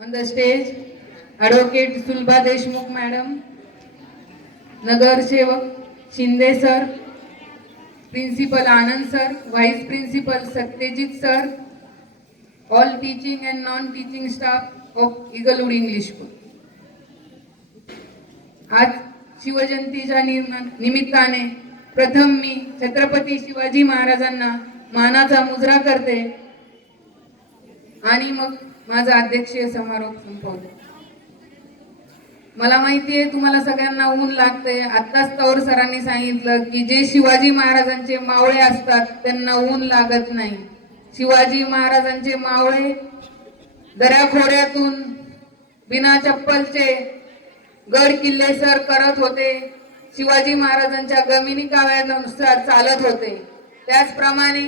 On the stage, Advocate Sulba Deshmukh Madam, Nagar Sevak Shinde Sir, Principal Anand Sir, Vice Principal Satyajit Sir, all teaching and non-teaching staff of Eaglewood English School. आज शिवजयंतीच्या निमित्ताने प्रथम मी छत्रपती शिवाजी महाराजांना मानाचा मुजरा करते आणि मग माझा अध्यक्षीय समारोप संपवते. मला माहिती आहे तुम्हाला सगळ्यांना ऊन लागते. आत्ताच तौर सरांनी सांगितलं की जे शिवाजी महाराजांचे मावळे असतात त्यांना ऊन लागत नाही. शिवाजी महाराजांचे मावळे दऱ्याखोऱ्यातून बिना चप्पलचे गड किल्ले सर करत होते. शिवाजी महाराजांच्या गमिनी काव्यानुसार चालत होते. त्याचप्रमाणे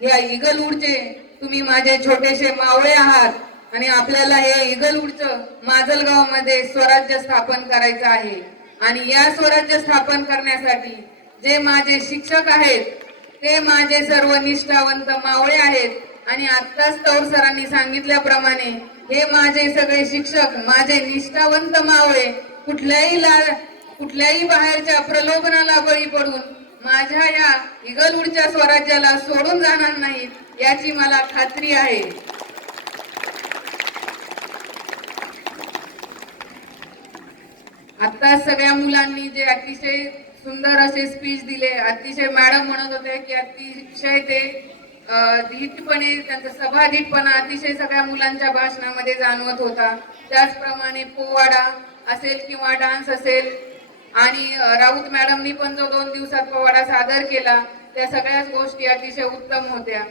या इगलवूडचे तुम्ही माझे छोटेसे मावळे आहात आणि आपल्याला हे इगलवूडचं माजलगाव मध्ये स्वराज्य स्थापन करायचं आहे. आणि या स्वराज्य स्थापन करण्यासाठी जे माझे शिक्षक आहेत ते माझे सर्व निष्ठावंत मावळे आहेत. आणि आत्ताच तौर सरांनी सांगितल्याप्रमाणे हे माझे सगळे शिक्षक माझे निष्ठावंत मावळे कुठल्याही बाहेरच्या प्रलोभनाला बळी पडून माझ्या या इगलवूडच्या स्वराज्याला सोडून जाणार नाहीत याची मला खात्री आहे. आता सगळ्या मुलांनी जे अतिशय सुंदर असे स्पीच दिले, अतिशय मॅडम म्हणत होते की अतिशय ते धीटपणे त्यांचा सभाधीटपणा अतिशय सगळ्या मुलांच्या भाषणामध्ये जाणवत होता. त्याचप्रमाणे पोवाडा असेल किंवा डान्स असेल आणि राऊत मॅडमनी पण जो 2 दिवसात पोवाडा सादर केला त्या सगळ्याच गोष्टी अतिशय उत्तम होत्या.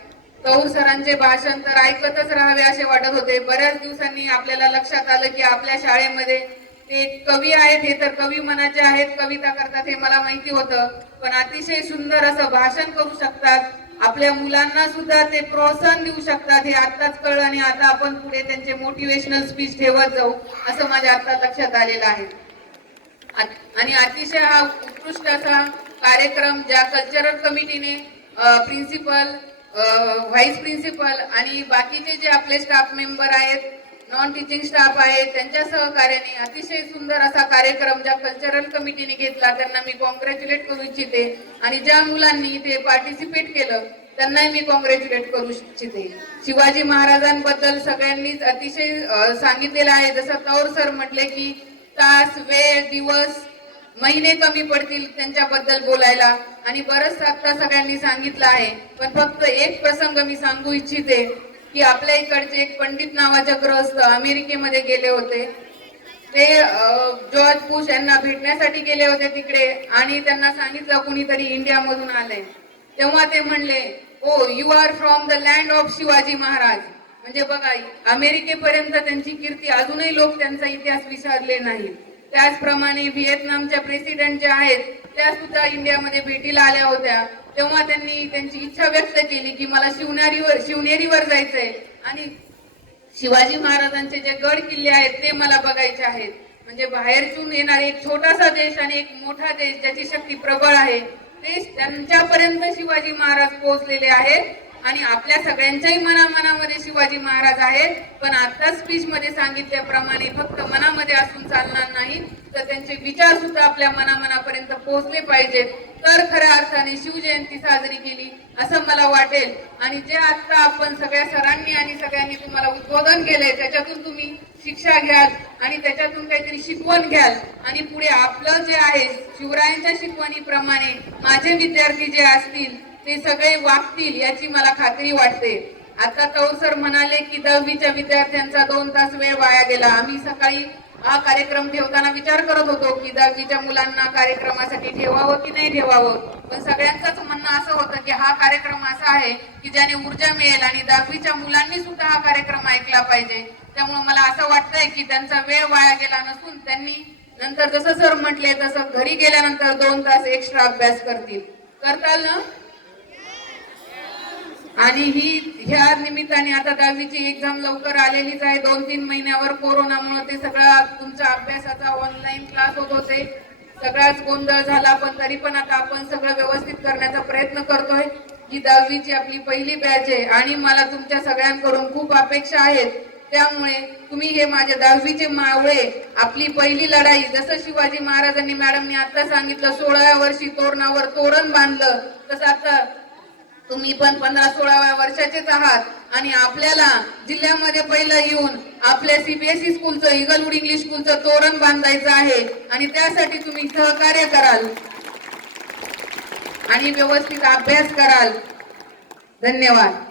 तौर सरांचे भाषण तर ऐकतच राहावे असे वाटत होते. बऱ्याच दिवसांनी आपल्याला लक्षात आलं की आपल्या शाळेमध्ये ते कवी आहेत, हे तर कवी मनाचे आहेत, कविता करतात हे मला माहिती होतं, पण अतिशय सुंदर असं भाषण करू शकतात. आपल्या मुलांना सुद्धा ते प्रोत्साहन देऊ शकतात हे आत्ताच कळलं आणि आता आपण पुढे त्यांचे मोटिवेशनल स्पीच ठेवत जाऊ असं माझ्या आता लक्षात आलेलं आहे. आणि अतिशय हा उत्कृष्ट असा कार्यक्रम ज्या कल्चरल कमिटीने प्रिन्सिपल, व्हाईस प्रिन्सिपल आणि बाकीचे जे आपले स्टाफ मेंबर आहेत, नॉन टीचिंग स्टाफ आहे, त्यांच्या सहकार्याने अतिशय सुंदर असा कार्यक्रम ज्या कल्चरल कमिटीने घेतला त्यांना मी कॉंग्रॅच्युलेट करू इच्छिते. आणि ज्या मुलांनी ते पार्टिसिपेट केलं त्यांनाही मी कॉंग्रॅच्युलेट करू इच्छिते. शिवाजी महाराजांबद्दल सगळ्यांनीच अतिशय सांगितलेलं आहे. जसं तौर सर म्हटले की तास, वेळ, दिवस, महिने कमी पडतील त्यांच्याबद्दल बोलायला आणि बरंच आता सगळ्यांनी सांगितलं आहे. पण फक्त एक प्रसंग मी सांगू इच्छिते की आपल्या इकडचे एक पंडित नावाचे ग्रहस्थ अमेरिकेमध्ये गेले होते. ते जॉर्ज बुश यांना भेटण्यासाठी गेले होते तिकडे आणि त्यांना सांगितलं कुणीतरी इंडिया मधून आलंय. तेव्हा ते म्हणले, oh you are from the land of Shivaji Maharaj. म्हणजे बघा, अमेरिकेपर्यंत त्यांची कीर्ती, अजूनही लोक त्यांचा इतिहास विसरले नाहीत. त्याचप्रमाणे व्हिएतनामच्या प्रेसिडेंट ज्या आहेत त्या सुद्धा इंडियामध्ये भेटीला आल्या होत्या. तेव्हा त्यांनी त्यांची इच्छा व्यक्त केली की मला शिवनेरीवर जायचंय आणि शिवाजी महाराजांचे जे गड किल्ले आहेत ते मला बघायचे आहेत. म्हणजे बाहेरतून येणारे एक छोटासा देश आणि एक मोठा देश ज्याची शक्ती प्रबळ आहे ते त्यांच्यापर्यंत शिवाजी महाराज पोहोचलेले आहेत. आणि आपल्या सगळ्यांच्याही मनामध्ये शिवाजी महाराज आहेत. पण आता स्पीच मध्ये सांगितल्याप्रमाणे फक्त मनामध्ये असून चालणार नाही, तर त्यांचे विचार सुद्धा आपल्या मनापर्यंत पोहोचले पाहिजेत, तर खऱ्या अर्थाने शिवजयंती साजरी केली असं मला वाटेल. आणि जे आता आपण सगळ्या सरांनी आणि सगळ्यांनी तुम्हाला उद्बोधन केलंय त्याच्यातून तुम्ही शिक्षा घ्याल आणि त्याच्यातून काहीतरी शिकवण घ्याल आणि पुढे आपलं जे आहे शिवरायांच्या शिकवणीप्रमाणे माझे विद्यार्थी जे असतील ते सगळे वागतील याची मला खात्री वाटते. आता तौर सर म्हणाले की 10वीच्या विद्यार्थ्यांचा 2 तास वेळ वाया गेला. आम्ही सकाळी हा कार्यक्रम ठेवताना विचार करत होतो की 10वीच्या मुलांना कार्यक्रमासाठी ठेवावं की नाही ठेवावं, पण सगळ्यांचंच म्हणणं असं होतं की हा कार्यक्रम असा आहे की ज्याने ऊर्जा मिळेल आणि 10वीच्या मुलांनी सुद्धा हा कार्यक्रम ऐकला पाहिजे. त्यामुळे मला असं वाटतंय की त्यांचा वेळ वाया गेला नसून त्यांनी नंतर जसं सर म्हटले तसं घरी गेल्यानंतर 2 तास एक्स्ट्रा अभ्यास करताल ना. आणि ह्या निमित्ताने आता 10वीची एक्झाम लवकर आलेलीच आहे. 2-3 महिन्यावर कोरोनामुळे ते सगळा तुमचा अभ्यासाचा ऑनलाईन क्लास होत होते, सगळाच गोंधळ झाला. पण तरी पण आता आपण सगळं व्यवस्थित करण्याचा प्रयत्न करतोय. ही 10वीची आपली पहिली बॅच आहे आणि मला तुमच्या सगळ्यांकडून खूप अपेक्षा आहेत त्यामुळे तुम्ही हे माझे 10वीचे मावळे, आपली पहिली लढाई, जसं शिवाजी महाराजांनी मॅडमनी आता सांगितलं 16व्या वर्षी तोरणावर तोरण बांधलं, तसं आता तुम्ही पण 15-16व्या वर्षाचेच आहात आणि आपल्याला जिल्ह्यामध्ये पहिलं येऊन आपल्या सीबीएसई स्कूलचं, इगलवूड इंग्लिश स्कूलचं तोरण बांधायचं आहे आणि त्यासाठी तुम्ही सहकार्य कराल आणि व्यवस्थित अभ्यास कराल. धन्यवाद.